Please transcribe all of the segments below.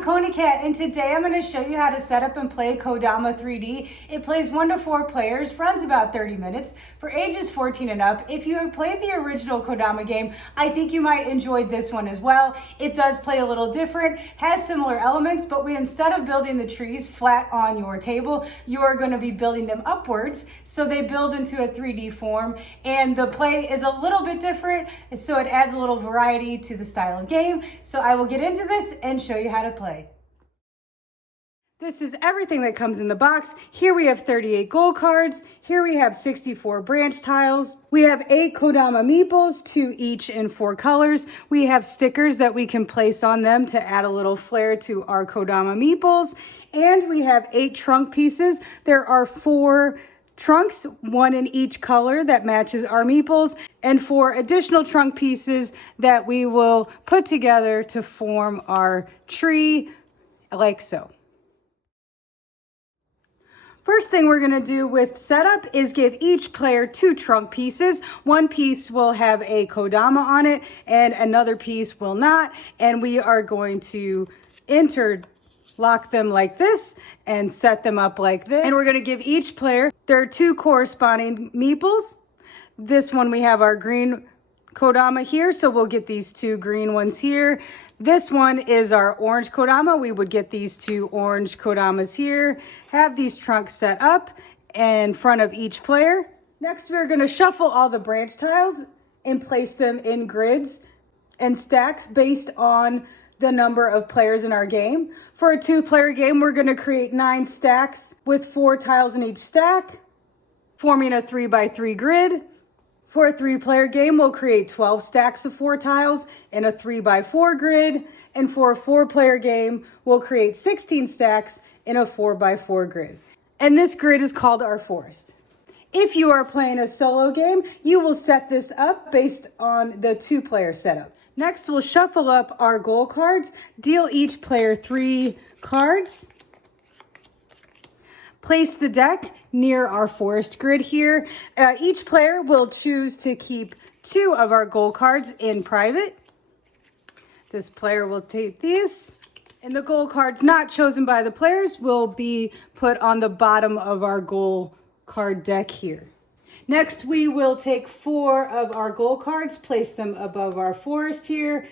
I'm Kona Cat, and today I'm going to show you how to set up and play Kodama 3D. It plays 1 to 4 players, runs about 30 minutes, for ages 14 and up. If you have played the original Kodama game, I think you might enjoy this one as well. It does play a little different, has similar elements, but instead of building the trees flat on your table, you are going to be building them upwards, so they build into a 3D form, and the play is a little bit different, so it adds a little variety to the style of game. So I will get into this and show you how to play. This is everything that comes in the box. Here we have 38 gold cards. Here we have 64 branch tiles. We have 8 Kodama meeples, 2 each in 4 colors. We have stickers that we can place on them to add a little flair to our Kodama meeples. And we have 8 trunk pieces. There are 4 trunks, 1 in each color that matches our meeples, and 4 additional trunk pieces that we will put together to form our tree like so. First thing we're going to do with setup is give each player 2 trunk pieces. One piece will have a Kodama on it and another piece will not, and we are going to interlock them like this and set them up like this. And we're going to give each player their 2 corresponding meeples. This one we have our green Kodama here, so we'll get these 2 green ones here. This one is our orange Kodama. We would get these 2 orange Kodamas here. Have these trunks set up in front of each player. Next, we're going to shuffle all the branch tiles and place them in grids and stacks based on the number of players in our game. For a 2-player game, we're going to create 9 stacks with 4 tiles in each stack, forming a 3x3 grid. For a 3-player game, we'll create 12 stacks of 4 tiles in a 3x4 grid. And for a 4-player game, we'll create 16 stacks in a 4x4 grid. And this grid is called our forest. If you are playing a solo game, you will set this up based on the 2-player setup. Next, we'll shuffle up our goal cards, deal each player 3 cards, place the deck near our forest grid here. Each player will choose to keep 2 of our goal cards in private. This player will take these, and the goal cards not chosen by the players will be put on the bottom of our goal card deck here. Next, we will take 4 of our goal cards, place them above our forest here,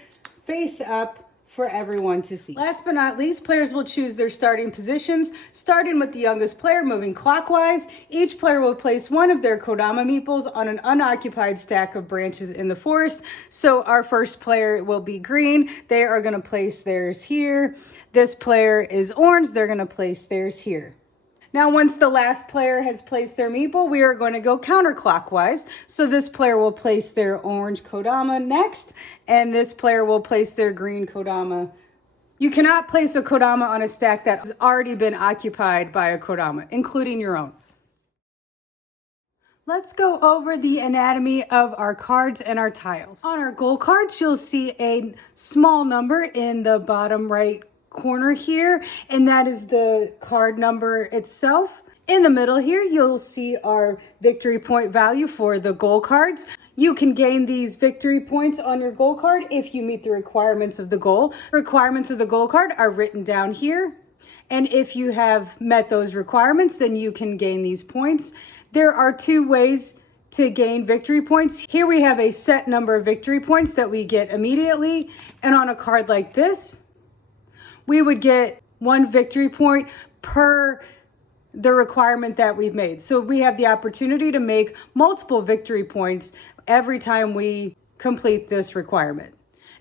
face up for everyone to see. Last but not least, players will choose their starting positions, starting with the youngest player, moving clockwise. Each player will place 1 of their Kodama meeples on an unoccupied stack of branches in the forest. So our first player will be green. They are going to place theirs here. This player is orange. They're going to place theirs here. Now, once the last player has placed their meeple, we are going to go counterclockwise. So this player will place their orange Kodama next, and this player will place their green Kodama. You cannot place a Kodama on a stack that has already been occupied by a Kodama, including your own. Let's go over the anatomy of our cards and our tiles. On our goal cards, you'll see a small number in the bottom right corner here, and that is the card number itself. In the middle here, you'll see our victory point value for the goal cards. You can gain these victory points on your goal card if you meet the requirements of the goal. Requirements of the goal card are written down here, and if you have met those requirements, then you can gain these points. There are 2 ways to gain victory points. Here we have a set number of victory points that we get immediately, and on a card like this, we would get 1 victory point per the requirement that we've made. So we have the opportunity to make multiple victory points every time we complete this requirement.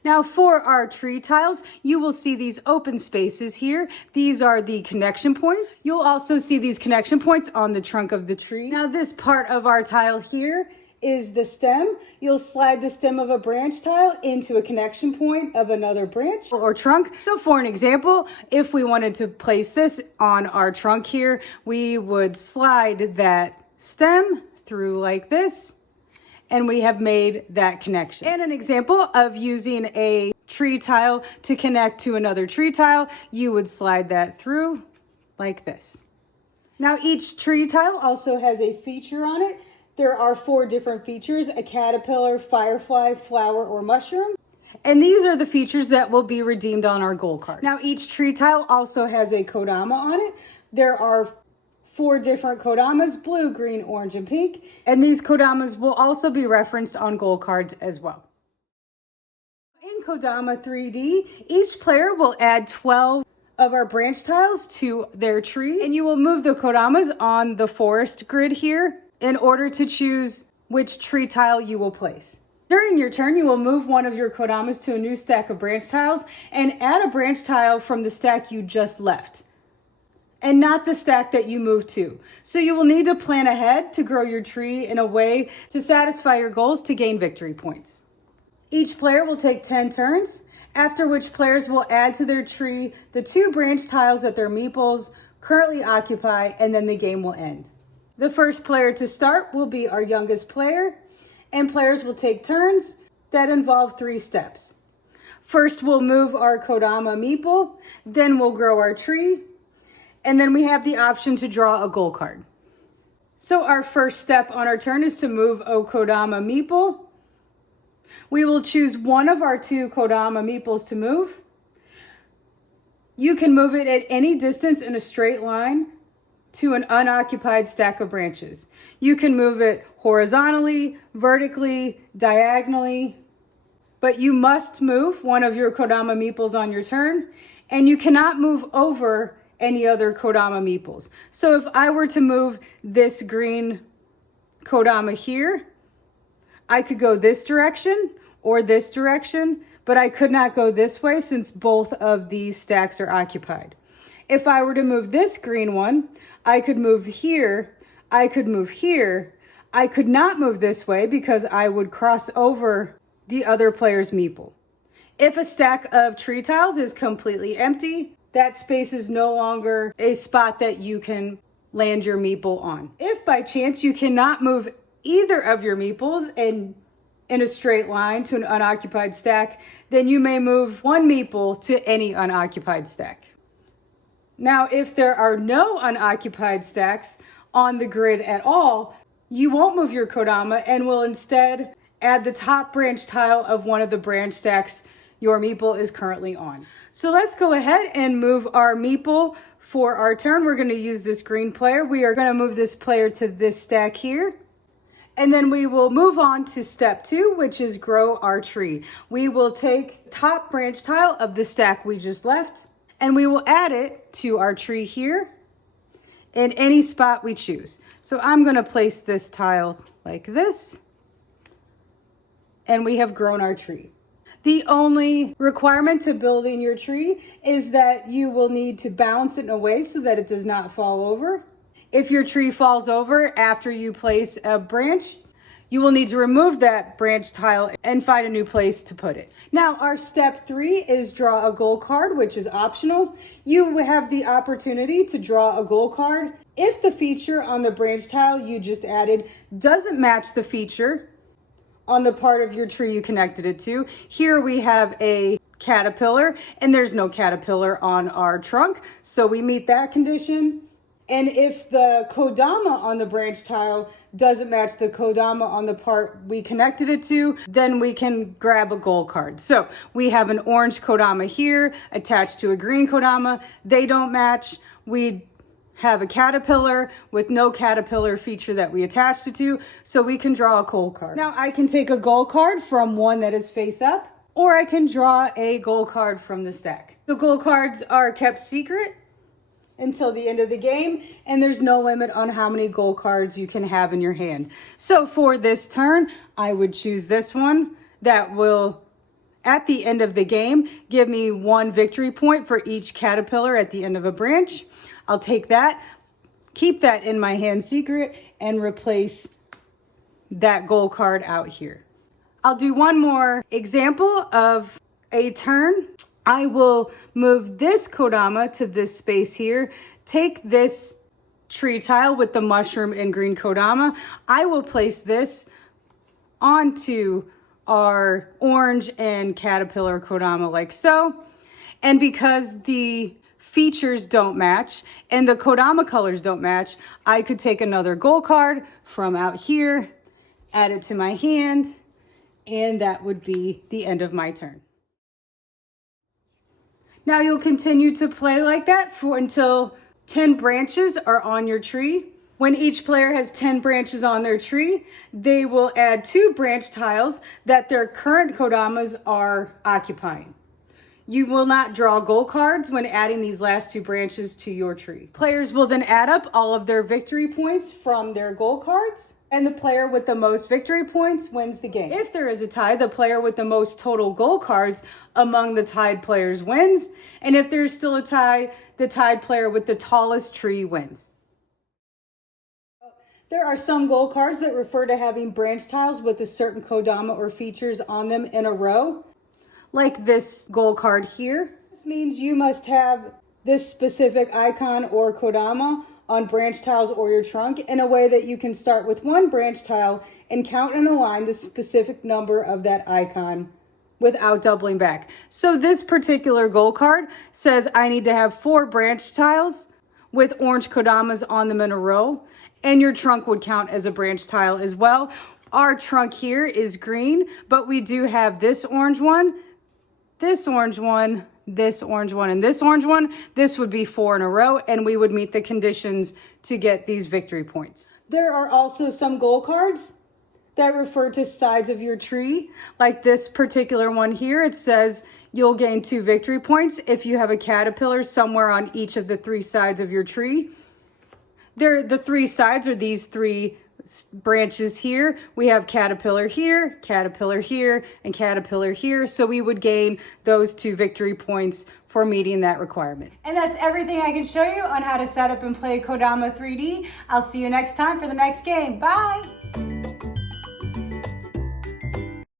Now for our tree tiles, you will see these open spaces here. These are the connection points. You'll also see these connection points on the trunk of the tree. Now this part of our tile here is the stem. You'll slide the stem of a branch tile into a connection point of another branch or trunk. So for an example, if we wanted to place this on our trunk here, we would slide that stem through like this, and we have made that connection. And an example of using a tree tile to connect to another tree tile, you would slide that through like this. Now each tree tile also has a feature on it. There are 4 different features: a caterpillar, firefly, flower, or mushroom. And these are the features that will be redeemed on our goal card. Now, each tree tile also has a Kodama on it. There are 4 different Kodamas: blue, green, orange, and pink. And these Kodamas will also be referenced on goal cards as well. In Kodama 3D, each player will add 12 of our branch tiles to their tree, and you will move the Kodamas on the forest grid here in order to choose which tree tile you will place. During your turn, you will move one of your Kodamas to a new stack of branch tiles and add a branch tile from the stack you just left, and not the stack that you moved to. So you will need to plan ahead to grow your tree in a way to satisfy your goals to gain victory points. Each player will take 10 turns, after which players will add to their tree the 2 branch tiles that their meeples currently occupy, and then the game will end. The first player to start will be our youngest player, and players will take turns that involve 3 steps. First, we'll move our Kodama meeple, then we'll grow our tree, and then we have the option to draw a goal card. So our first step on our turn is to move a Kodama meeple. We will choose one of our 2 Kodama meeples to move. You can move it at any distance in a straight line to an unoccupied stack of branches. You can move it horizontally, vertically, diagonally, but you must move one of your Kodama meeples on your turn, and you cannot move over any other Kodama meeples. So if I were to move this green Kodama here, I could go this direction or this direction, but I could not go this way since both of these stacks are occupied. If I were to move this green one, I could move here, I could move here. I could not move this way because I would cross over the other player's meeple. If a stack of tree tiles is completely empty, that space is no longer a spot that you can land your meeple on. If by chance you cannot move either of your meeples in a straight line to an unoccupied stack, then you may move one meeple to any unoccupied stack. Now, if there are no unoccupied stacks on the grid at all, you won't move your Kodama and will instead add the top branch tile of one of the branch stacks your meeple is currently on. So let's go ahead and move our meeple for our turn. We're going to use this green player. We are going to move this player to this stack here. And then we will move on to step 2, which is grow our tree. We will take the top branch tile of the stack we just left, and we will add it to our tree here in any spot we choose. So I'm going to place this tile like this, and we have grown our tree. The only requirement to building your tree is that you will need to balance it in a way so that it does not fall over. If your tree falls over after you place a branch, you will need to remove that branch tile and find a new place to put it. Now, our step 3 is draw a goal card, which is optional. You have the opportunity to draw a goal card if the feature on the branch tile you just added doesn't match the feature on the part of your tree you connected it to. Here we have a caterpillar, and there's no caterpillar on our trunk, so we meet that condition. And if the Kodama on the branch tile doesn't match the Kodama on the part we connected it to, then we can grab a goal card. So we have an orange Kodama here attached to a green Kodama. They don't match. We have a caterpillar with no caterpillar feature that we attached it to, so we can draw a goal card. Now I can take a goal card from one that is face up, or I can draw a goal card from the stack. The goal cards are kept secret until the end of the game, and there's no limit on how many goal cards you can have in your hand. So for this turn, I would choose this one that will, at the end of the game, give me 1 victory point for each caterpillar at the end of a branch. I'll take that, keep that in my hand secret, and replace that goal card out here. I'll do one more example of a turn. I will move this Kodama to this space here, take this tree tile with the mushroom and green Kodama. I will place this onto our orange and caterpillar Kodama like so. And because the features don't match and the Kodama colors don't match, I could take another goal card from out here, add it to my hand, and that would be the end of my turn. Now you'll continue to play like that until 10 branches are on your tree. When each player has 10 branches on their tree, they will add 2 branch tiles that their current Kodamas are occupying. You will not draw goal cards when adding these last 2 branches to your tree. Players will then add up all of their victory points from their goal cards, and the player with the most victory points wins the game. If there is a tie, the player with the most total goal cards among the tied players wins, and if there's still a tie, the tied player with the tallest tree wins. There are some goal cards that refer to having branch tiles with a certain Kodama or features on them in a row, like this goal card here. This means you must have this specific icon or Kodama on branch tiles or your trunk in a way that you can start with 1 branch tile and count and align the specific number of that icon without doubling back. So this particular goal card says I need to have 4 branch tiles with orange Kodamas on them in a row, and your trunk would count as a branch tile as well. Our trunk here is green, but we do have this orange one, this orange one, this orange one, and this orange one. This would be 4 in a row, and we would meet the conditions to get these victory points. There are also some goal cards that refer to sides of your tree, like this particular one here. It says you'll gain 2 victory points if you have a caterpillar somewhere on each of the 3 sides of your tree. The 3 sides are these 3 branches here. We have caterpillar here, and caterpillar here. So we would gain those 2 victory points for meeting that requirement. And that's everything I can show you on how to set up and play Kodama 3D. I'll see you next time for the next game. Bye.